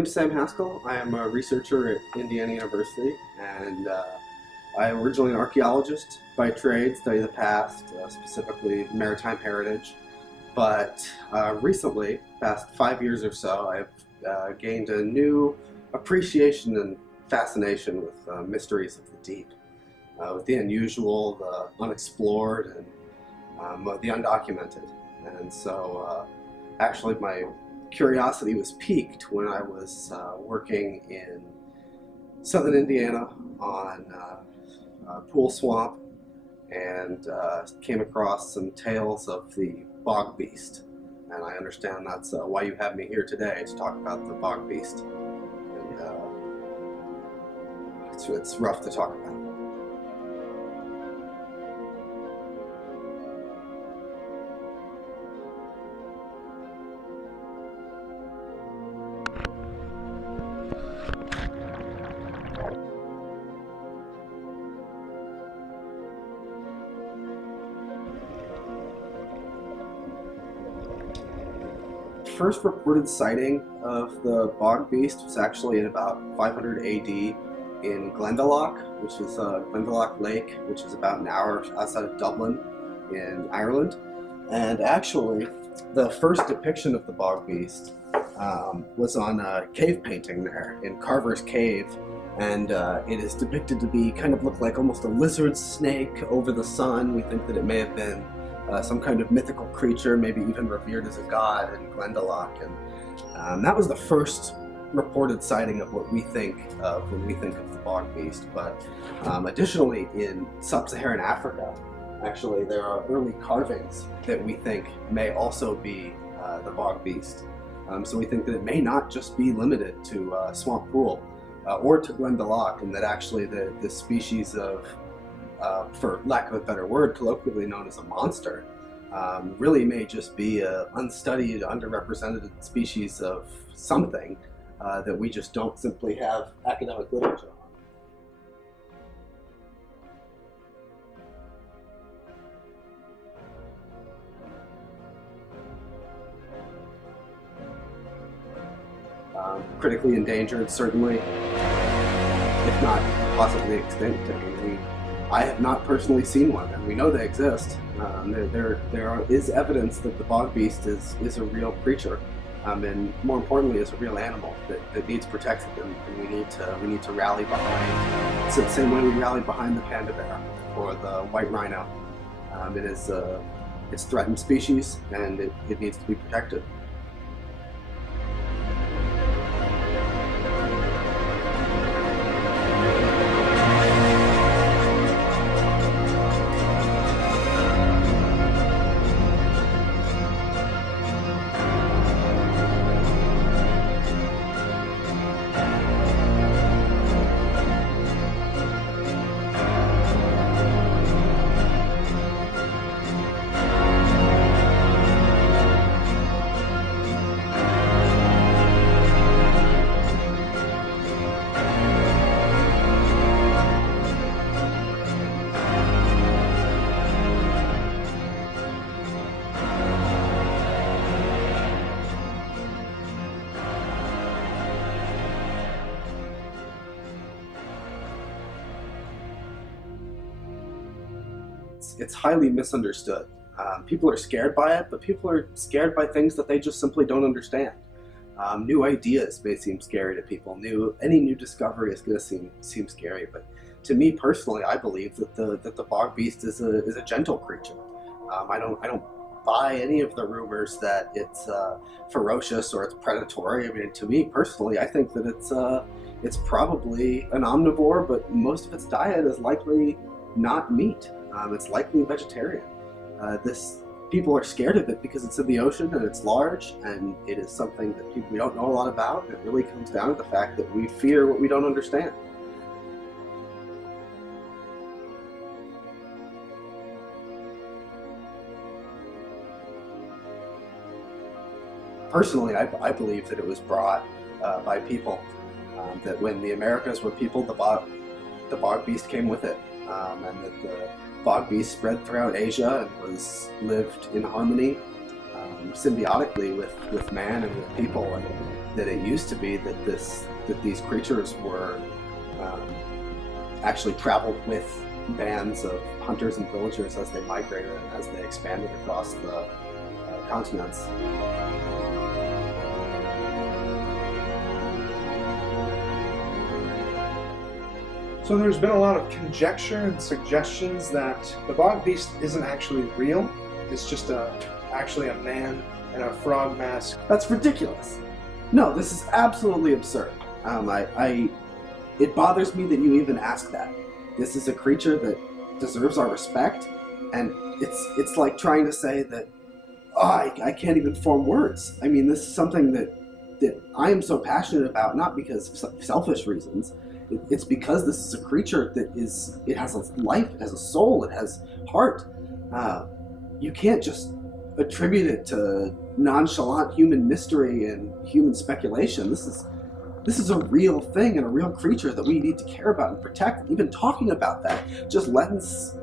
name's Sam Haskell. I am a researcher at Indiana University, and I am originally an archaeologist by trade, study the past, specifically maritime heritage. But recently, past 5 years or so, I've gained a new appreciation and fascination with mysteries of the deep, with the unusual, the unexplored, and the undocumented. And so, actually, my curiosity was piqued when I was working in southern Indiana on Pool Swamp, and came across some tales of the bog beast. And I understand that's why you have me here today, to talk about the bog beast. And it's rough to talk about. First reported sighting of the bog beast was actually in about 500 AD in Glendalough, which is Glendalough Lake, which is about an hour outside of Dublin in Ireland. And actually, the first depiction of the bog beast was on a cave painting there in Carver's Cave, and it is depicted to be kind of look like almost a lizard snake over the sun. We think that it may have been some kind of mythical creature, maybe even revered as a god in Glendalough. And that was the first reported sighting of what we think of when we think of the bog beast. But additionally, in sub-Saharan Africa, actually there are early carvings that we think may also be the bog beast. So we think that it may not just be limited to Swamp Pool or to Glendalough, and that actually the species of for lack of a better word, colloquially known as a monster, really may just be an unstudied, underrepresented species of something that we just don't simply have academic literature on. Critically endangered, certainly, if not possibly extinct. I mean, I have not personally seen one, and we know they exist. There is evidence that the bog beast is a real creature, and more importantly, is a real animal that needs protected, and we need to rally behind. It's the same way we rally behind the panda bear or the white rhino. It's a threatened species, and it needs to be protected. It's highly misunderstood. People are scared by it, but people are scared by things that they just simply don't understand. New ideas may seem scary to people. Any new discovery is going to seem scary. But to me personally, I believe that the bog beast is a gentle creature. I don't buy any of the rumors that it's ferocious or it's predatory. I mean, to me personally, I think that it's probably an omnivore, but most of its diet is likely not meat. It's likely vegetarian. People are scared of it because it's in the ocean and it's large, and it is something that we don't know a lot about. It really comes down to the fact that we fear what we don't understand. Personally, I believe that it was brought by people. That when the Americas were peopled, the bog beast came with it, and that the bog beast spread throughout Asia and lived in harmony, symbiotically with man and with people. And that it used to be that these creatures were actually traveled with bands of hunters and villagers as they migrated and as they expanded across the continents. So there's been a lot of conjecture and suggestions that the bog beast isn't actually real. It's just actually a man in a frog mask. That's ridiculous. No, this is absolutely absurd. It bothers me that you even ask that. This is a creature that deserves our respect, and it's like trying to say that, I can't even form words. I mean, this is something that I am so passionate about, not because of selfish reasons. It's because this is a creature that it has a life, it has a soul, it has heart. You can't just attribute it to nonchalant human mystery and human speculation. This is a real thing and a real creature that we need to care about and protect. Even talking about that just lends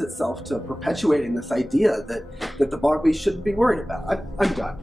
itself to perpetuating this idea that the bog beast shouldn't be worried about. I'm done.